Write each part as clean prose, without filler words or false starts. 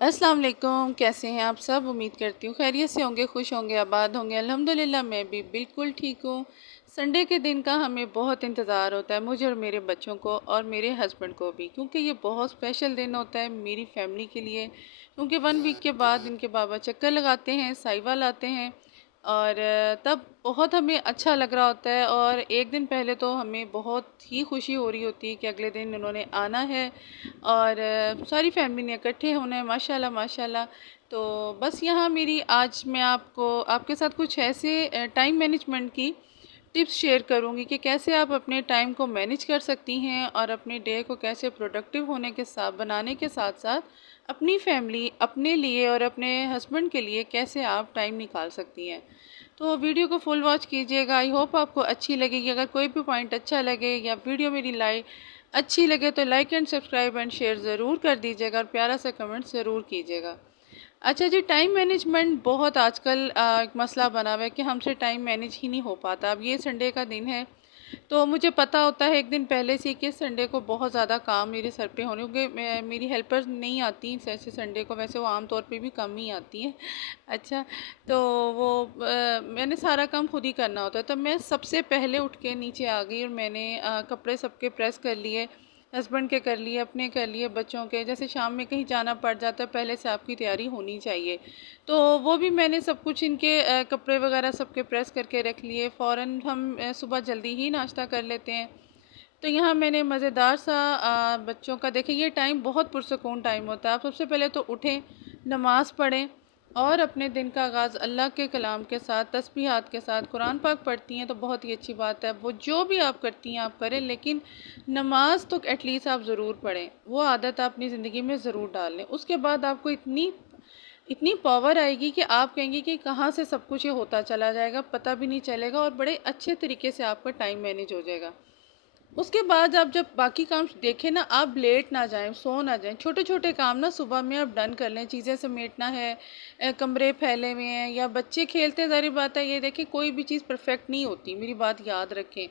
अस्सलाम वालेकुम। कैसे हैं आप सब? उम्मीद करती हूँ खैरियत से होंगे, खुश होंगे, आबाद होंगे। अल्हम्दुलिल्लाह मैं भी बिल्कुल ठीक हूँ। संडे के दिन का हमें बहुत इंतज़ार होता है, मुझे और मेरे बच्चों को और मेरे हस्बैंड को भी, क्योंकि ये बहुत स्पेशल दिन होता है मेरी फैमिली के लिए। क्योंकि 1 वीक के बाद इनके बाबा चक्कर लगाते हैं, साहिवाल आते हैं और तब बहुत हमें अच्छा लग रहा होता है। और एक दिन पहले तो हमें बहुत ही खुशी हो रही होती है कि अगले दिन उन्होंने आना है और सारी फैमिली ने इकट्ठे होना है, माशाल्लाह माशाल्लाह। तो बस यहाँ मेरी आज मैं आपको आपके साथ कुछ ऐसे टाइम मैनेजमेंट की टिप्स शेयर करूँगी कि कैसे आप अपने टाइम को मैनेज कर सकती हैं और अपने डे को कैसे प्रोडक्टिव होने के साथ बनाने के साथ साथ अपनी फैमिली, अपने लिए और अपने हस्बैंड के लिए कैसे आप टाइम निकाल सकती हैं। तो वीडियो को फुल वॉच कीजिएगा। आई होप आपको अच्छी लगेगी। अगर कोई भी पॉइंट अच्छा लगे या वीडियो मेरी अच्छी लगे तो like and subscribe and share ज़रूर कर दीजिएगा और प्यारा सा कमेंट ज़रूर कीजिएगा। अच्छा जी, टाइम मैनेजमेंट बहुत आजकल एक मसला बना हुआ है कि हमसे टाइम मैनेज ही नहीं हो पाता। अब ये संडे का दिन है तो मुझे पता होता है एक दिन पहले से ही कि संडे को बहुत ज़्यादा काम मेरे सर पे होने, क्योंकि मेरी हेल्पर्स नहीं आती जैसे संडे को, वैसे वो आम तौर पे भी कम ही आती हैं। अच्छा, तो वो मैंने सारा काम खुद ही करना होता है। तो मैं सबसे पहले उठ के नीचे आ गई और मैंने कपड़े सबके प्रेस कर लिए, हस्बैंड के कर लिए, अपने कर लिए, बच्चों के। जैसे शाम में कहीं जाना पड़ जाता है, पहले से आपकी तैयारी होनी चाहिए। तो वो भी मैंने सब कुछ इनके कपड़े वगैरह सबके प्रेस करके रख लिए। फ़ौरन हम सुबह जल्दी ही नाश्ता कर लेते हैं। तो यहाँ मैंने मज़ेदार सा बच्चों का, देखिए ये टाइम बहुत पुरसकून टाइम होता है। आप सबसे पहले तो उठें, नमाज़ पढ़ें और अपने दिन का आगाज़ अल्लाह के कलाम के साथ, तस्बीहात के साथ। कुरान पाक पढ़ती हैं तो बहुत ही अच्छी बात है। वो जो भी आप करती हैं आप करें, लेकिन नमाज तो एटलीस्ट आप ज़रूर पढ़ें। वो आदत आप अपनी ज़िंदगी में ज़रूर डाल लें। उसके बाद आपको इतनी इतनी पावर आएगी कि आप कहेंगे कि कहाँ से सब कुछ ये होता चला जाएगा, पता भी नहीं चलेगा और बड़े अच्छे तरीके से आपका टाइम मैनेज हो जाएगा। उसके बाद आप जब बाकी काम देखें ना, आप लेट ना जाएं, सो ना जाएं। छोटे छोटे काम ना सुबह में आप डन कर लें। चीज़ें समेटना है, कमरे फैले हुए हैं या बच्चे खेलते हैं, ज़ाहिर बात है। ये देखें कोई भी चीज़ परफेक्ट नहीं होती, मेरी बात याद रखें।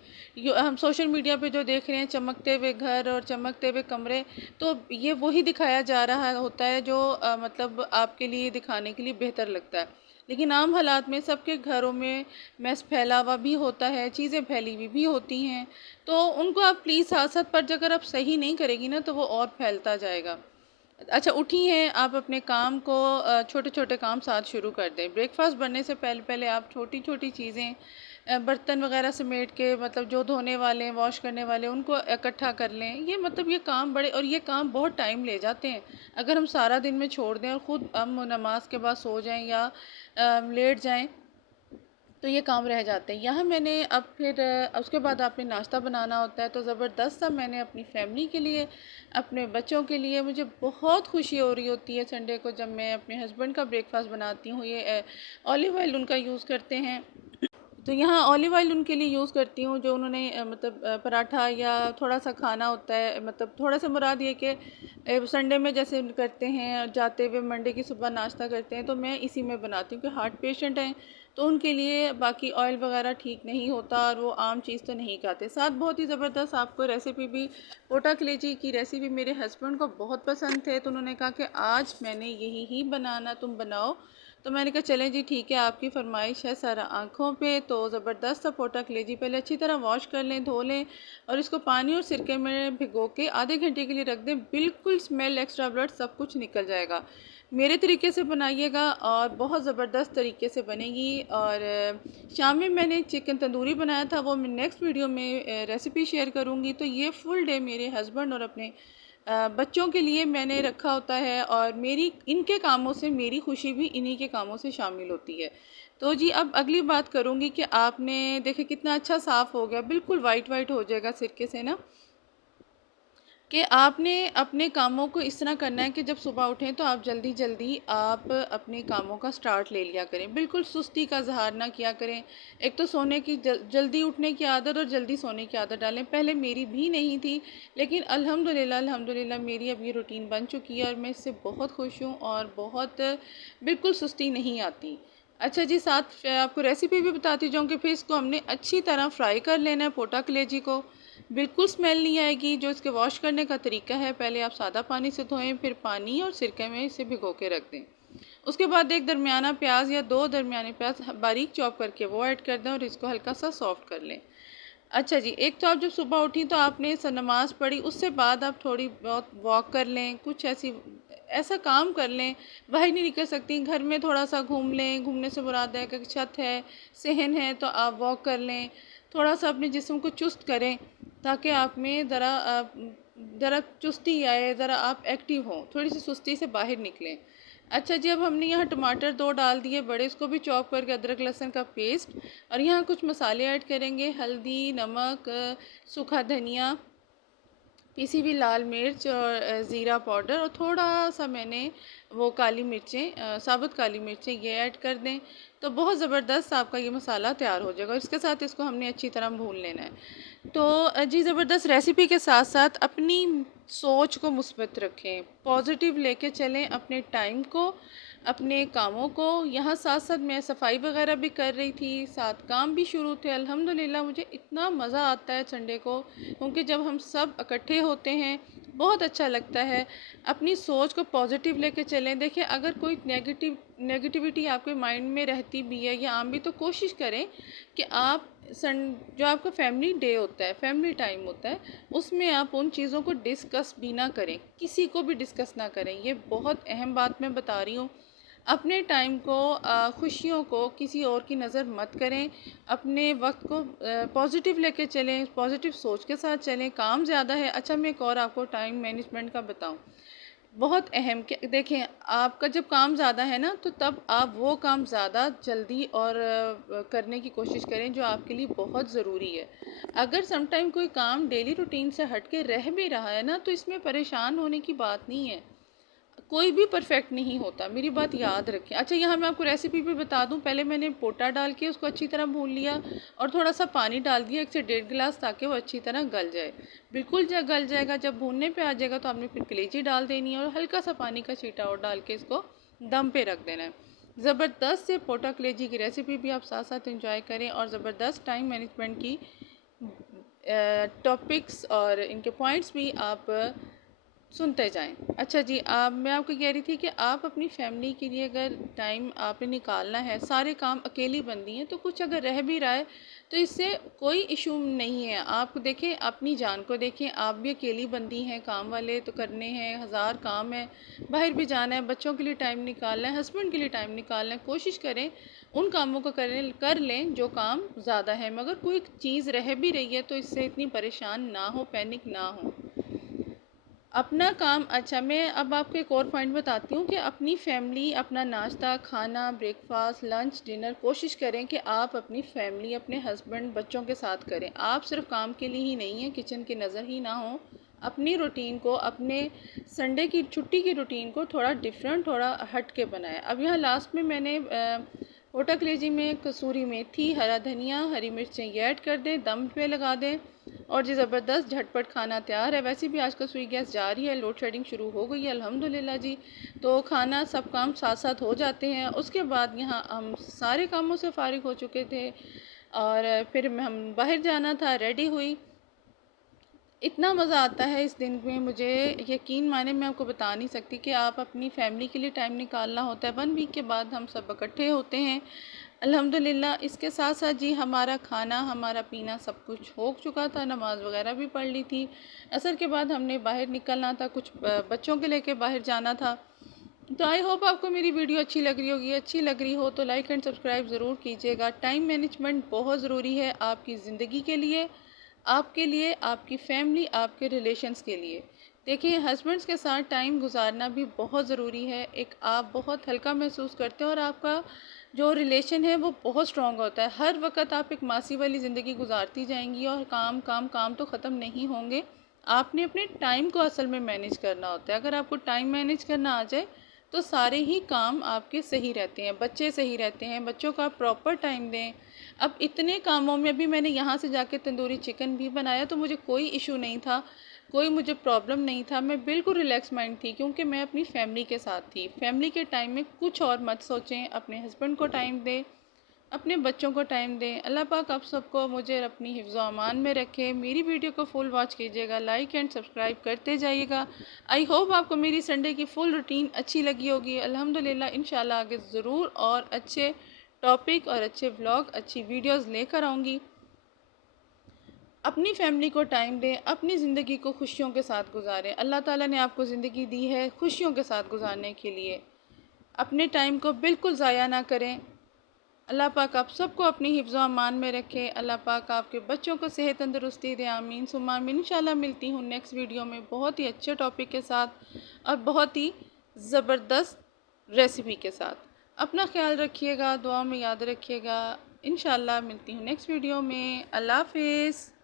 हम सोशल मीडिया पे जो देख रहे हैं चमकते हुए घर और चमकते हुए कमरे, तो ये वही दिखाया जा रहा होता है जो मतलब आपके लिए दिखाने के लिए बेहतर लगता है। लेकिन आम हालात में सबके घरों में मैस फैला हुआ भी होता है, चीज़ें फैली हुई भी होती हैं। तो उनको आप प्लीज़ साथ-साथ, पर अगर आप सही नहीं करेंगी ना तो वो और फैलता जाएगा। अच्छा, उठी हैं, आप अपने काम को छोटे-छोटे काम साथ शुरू कर दें। ब्रेकफ़ास्ट बनने से पहले-पहले आप छोटी-छोटी चीज़ें, बर्तन वग़ैरह समेट के, मतलब जो धोने वाले हैं, वॉश करने वाले हैं, उनको इकट्ठा कर लें। ये मतलब ये काम बड़े, और ये काम बहुत टाइम ले जाते हैं। अगर हम सारा दिन में छोड़ दें और ख़ुद हम नमाज़ के बाद सो जाएँ या लेट जाएँ तो ये काम रह जाते हैं। यहाँ मैंने अब फिर उसके बाद आपने नाश्ता बनाना होता है, तो ज़बरदस्त सा मैंने अपनी फैमिली के लिए, अपने बच्चों के लिए, मुझे बहुत खुशी हो रही होती है संडे को जब मैं अपने हस्बैंड का ब्रेकफास्ट बनाती हूँ। ये ऑलिव ऑयल उनका यूज़ करते हैं। तो यहाँ ऑलिव ऑयल उनके लिए यूज़ करती हूँ, जो उन्होंने मतलब पराठा या थोड़ा सा खाना होता है, मतलब थोड़ा सा मुराद ये कि संडे में जैसे करते हैं और जाते हुए मंडे की सुबह नाश्ता करते हैं, तो मैं इसी में बनाती हूँ कि हार्ट पेशेंट हैं तो उनके लिए बाकी ऑयल वगैरह ठीक नहीं होता और वो आम चीज़ तो नहीं खाते। साथ बहुत ही ज़बरदस्त आपको रेसिपी भी, पोटा कलेजी की रेसिपी मेरे हस्बैंड को बहुत पसंद थे, तो उन्होंने कहा कि आज मैंने यही ही बनाना, तुम बनाओ। तो मैंने कहा चलें जी ठीक है, आपकी फ़रमाइश है सर आँखों पे। तो ज़बरदस्त सा पोटा कलेजी पहले अच्छी तरह वॉश कर लें, धो लें और इसको पानी और सिरके में भिगो के आधे घंटे के लिए रख दें। बिल्कुल स्मेल, एक्स्ट्रा ब्लड सब कुछ निकल जाएगा। मेरे तरीके से बनाइएगा और बहुत ज़बरदस्त तरीके से बनेगी। और शाम में मैंने चिकन तंदूरी बनाया था, वो मैं नेक्स्ट वीडियो में रेसिपी शेयर करूँगी। तो ये फुल डे मेरे हस्बैंड और अपने बच्चों के लिए मैंने रखा होता है और मेरी इनके कामों से मेरी खुशी भी इन्हीं के कामों से शामिल होती है। तो जी अब अगली बात करूँगी कि आपने देखे कितना अच्छा साफ़ हो गया, बिल्कुल वाइट वाइट हो जाएगा सिरके से ना, कि आपने अपने कामों को इस तरह करना है कि जब सुबह उठें तो आप जल्दी जल्दी आप अपने कामों का स्टार्ट ले लिया करें। बिल्कुल सुस्ती का इज़हार ना किया करें। एक तो सोने की जल्दी उठने की आदत और जल्दी सोने की आदत डालें। पहले मेरी भी नहीं थी, लेकिन अल्हम्दुलिल्लाह अल्हम्दुलिल्लाह मेरी अब ये रूटीन बन चुकी है और मैं इससे बहुत खुश हूँ और बहुत बिल्कुल सुस्ती नहीं आती। अच्छा जी, साथ आपको रेसिपी भी बताती जाऊँ कि फिर इसको हमने अच्छी तरह फ्राई कर लेना है पोटा कलेजी को। बिल्कुल स्मेल नहीं आएगी। जो इसके वॉश करने का तरीका है, पहले आप सादा पानी से धोएं, फिर पानी और सिरके में इसे भिगो के रख दें। उसके बाद एक दरमियाना प्याज या 2 दरमियाने प्याज बारीक चॉप करके वो ऐड कर दें और इसको हल्का सा सॉफ्ट कर लें। अच्छा जी, एक तो आप जब सुबह उठी तो आपने नमाज़ पढ़ी, उससे बाद आप थोड़ी बहुत वॉक कर लें, कुछ ऐसा काम कर लें। बाहर नहीं निकल सकती, घर में थोड़ा-सा घूम लें। घूमने से मुराद है कि छत है, सहन है, तो आप वॉक कर लें। थोड़ा-सा अपने जिस्म को चुस्त करें ताकि आप में ज़रा चुस्ती आए, ज़रा आप एक्टिव हों, थोड़ी-सी सुस्ती से बाहर निकलें। अच्छा जी, अब हमने यहाँ टमाटर 2 डाल दिए बड़े, इसको भी चॉप करके, अदरक लहसुन का पेस्ट, और यहाँ कुछ मसाले ऐड करेंगे, हल्दी, नमक, सूखा धनिया, पिसी हुई लाल मिर्च और ज़ीरा पाउडर, और थोड़ा सा मैंने वो काली मिर्चें, साबुत काली मिर्चें, ये ऐड कर दें। तो बहुत ज़बरदस्त आपका ये मसाला तैयार हो जाएगा। इसके साथ इसको हमने अच्छी तरह भून लेना है। तो जी, ज़बरदस्त रेसिपी के साथ साथ अपनी सोच को मुस्बत रखें, पॉजिटिव लेके चलें अपने टाइम को, अपने कामों को। यहाँ साथ साथ मैं सफाई वगैरह भी कर रही थी, साथ काम भी शुरू थे। अल्हम्दुलिल्लाह मुझे इतना मज़ा आता है संडे को, क्योंकि जब हम सब इकट्ठे होते हैं बहुत अच्छा लगता है। अपनी सोच को पॉजिटिव लेके चलें। देखिए, अगर कोई नेगेटिविटी आपके माइंड में रहती भी है या आम भी, तो कोशिश करें कि आप जो आपका फैमिली डे होता है, फैमिली टाइम होता है, उसमें आप उन चीज़ों को डिस्कस भी ना करें, किसी को भी डिस्कस ना करें। ये बहुत अहम बात मैं बता रही हूँ। अपने टाइम को, खुशियों को किसी और की नज़र मत करें। अपने वक्त को पॉजिटिव लेके चलें, पॉजिटिव सोच के साथ चलें। काम ज़्यादा है, अच्छा मैं एक और आपको टाइम मैनेजमेंट का बताऊं, बहुत अहम। कि देखें, आपका जब काम ज़्यादा है ना, तो तब आप वो काम ज़्यादा जल्दी और करने की कोशिश करें जो आपके लिए बहुत ज़रूरी है। अगर समटाइम कोई काम डेली रूटीन से हट के रह भी रहा है ना, तो इसमें परेशान होने की बात नहीं है। कोई भी परफेक्ट नहीं होता, मेरी बात याद रखें। अच्छा, यहाँ मैं आपको रेसिपी भी बता दूं। पहले मैंने पोटा डाल के उसको अच्छी तरह भून लिया और थोड़ा सा पानी डाल दिया, 1 से 1.5 गिलास, ताकि वो अच्छी तरह गल जाए। बिल्कुल जब गल जाएगा, जब भूनने पे आ जाएगा, तो आपने फिर कलेजी डाल देनी है और हल्का सा पानी का छींटा और डाल के इसको दम पे रख देना है। ज़बरदस्त से पोटा कलेजी की रेसिपी भी आप साथ साथ इंजॉय करें, और ज़बरदस्त टाइम मैनेजमेंट की टॉपिक्स और इनके पॉइंट्स भी आप सुनते जाएं। अच्छा जी, मैं आपको कह रही थी कि आप अपनी फैमिली के लिए अगर टाइम आपने निकालना है, सारे काम अकेली बंदी हैं, तो कुछ अगर रह भी रहा है तो इससे कोई इशू नहीं है। आप देखें, अपनी जान को देखें, आप भी अकेली बंदी हैं, काम वाले तो करने हैं, हज़ार काम है, बाहर भी जाना है, बच्चों के लिए टाइम निकालना है, हस्बैंड के लिए टाइम निकालना है। कोशिश करें उन कामों को कर लें जो काम ज़्यादा है, मगर कोई चीज़ रह भी रही है तो इससे इतनी परेशान ना हो, पैनिक ना हो अपना काम। अच्छा, मैं अब आपको एक और पॉइंट बताती हूँ कि अपनी फैमिली, अपना नाश्ता, खाना, ब्रेकफास्ट, लंच, डिनर, कोशिश करें कि आप अपनी फैमिली, अपने हस्बैंड, बच्चों के साथ करें। आप सिर्फ काम के लिए ही नहीं है, किचन की नज़र ही ना हो। अपनी रूटीन को, अपने संडे की छुट्टी की रूटीन को थोड़ा डिफरेंट, थोड़ा हट के बनाएं। अब यहाँ लास्ट में मैंने होटा कलेजी में कसूरी मेथी, हरा धनिया, हरी मिर्चें ये ऐड कर दें, दम पे लगा दें, और जी ज़बरदस्त झटपट खाना तैयार है। वैसे भी आजकल सुई गैस जा रही है, लोड शेडिंग शुरू हो गई है अल्हम्दुलिल्लाह जी। तो खाना, सब काम साथ साथ हो जाते हैं। उसके बाद यहाँ हम सारे कामों से फ़ारिग हो चुके थे, और फिर हम बाहर जाना था, रेडी हुई। इतना मज़ा आता है इस दिन में, मुझे यकीन माने, मैं आपको बता नहीं सकती कि आप अपनी फ़ैमिली के लिए टाइम निकालना होता है। 1 वीक के बाद हम सब इकट्ठे होते हैं अल्हम्दुलिल्लाह। इसके साथ साथ जी, हमारा खाना, हमारा पीना सब कुछ हो चुका था, नमाज़ वगैरह भी पढ़ ली थी। असर के बाद हमने बाहर निकलना था, कुछ बच्चों के लेके बाहर जाना था। तो आई होप आपको मेरी वीडियो अच्छी लग रही होगी। अच्छी लग रही हो तो लाइक एंड सब्सक्राइब ज़रूर कीजिएगा। टाइम मैनेजमेंट बहुत ज़रूरी है आपकी ज़िंदगी के लिए, आपके लिए, आपकी फैमिली, आपके रिलेशंस के लिए। देखिए, हस्बैंड्स के साथ टाइम गुजारना भी बहुत ज़रूरी है। एक आप बहुत हल्का महसूस करते हैं और आपका जो रिलेशन है वो बहुत स्ट्रॉन्ग होता है। हर वक्त आप एक मासी वाली ज़िंदगी गुजारती जाएंगी और काम काम काम तो ख़त्म नहीं होंगे। आपने अपने टाइम को असल में मैनेज करना होता है। अगर आपको टाइम मैनेज करना आ जाए तो सारे ही काम आपके सही रहते हैं, बच्चे सही रहते हैं, बच्चों को आप प्रॉपर टाइम दें। अब इतने कामों में भी मैंने यहाँ से जाके तंदूरी चिकन भी बनाया, तो मुझे कोई इशू नहीं था, कोई मुझे प्रॉब्लम नहीं था। मैं बिल्कुल रिलैक्स माइंड थी, क्योंकि मैं अपनी फैमिली के साथ थी। फैमिली के टाइम में कुछ और मत सोचें, अपने हस्बैंड को टाइम दें, अपने बच्चों को टाइम दें। अल्लाह पाक आप सबको मुझे अपनी हिफ्ज़ व अमान में रखे। मेरी वीडियो को फुल वॉच कीजिएगा, लाइक एंड सब्सक्राइब करते जाइएगा। आई होप आपको मेरी संडे की फुल रूटीन अच्छी लगी होगी। अल्हम्दुलिल्लाह इंशाल्लाह आगे ज़रूर और अच्छे टॉपिक और अच्छे व्लॉग, अच्छी वीडियोस लेकर आऊँगी। अपनी फैमिली को टाइम दें, अपनी ज़िंदगी को खुशियों के साथ गुजारें। अल्लाह ताला ने आपको ज़िंदगी दी है खुशियों के साथ गुजारने के लिए। अपने टाइम को बिल्कुल ज़ाया ना करें। अल्लाह पाक आप सबको अपनी हिफ्ज़ व अमान में रखे। अल्लाह पाक आपके बच्चों को सेहत तंदुरुस्ती दे। आमीन सुम्मा आमीन। इंशाल्लाह मिलती हूँ नेक्स्ट वीडियो में बहुत ही अच्छे टॉपिक के साथ और बहुत ही ज़बरदस्त रेसिपी के साथ। अपना ख्याल रखिएगा, दुआ में याद रखिएगा। इंशाल्लाह मिलती हूँ नेक्स्ट वीडियो में। अल्लाह हाफ़िज़।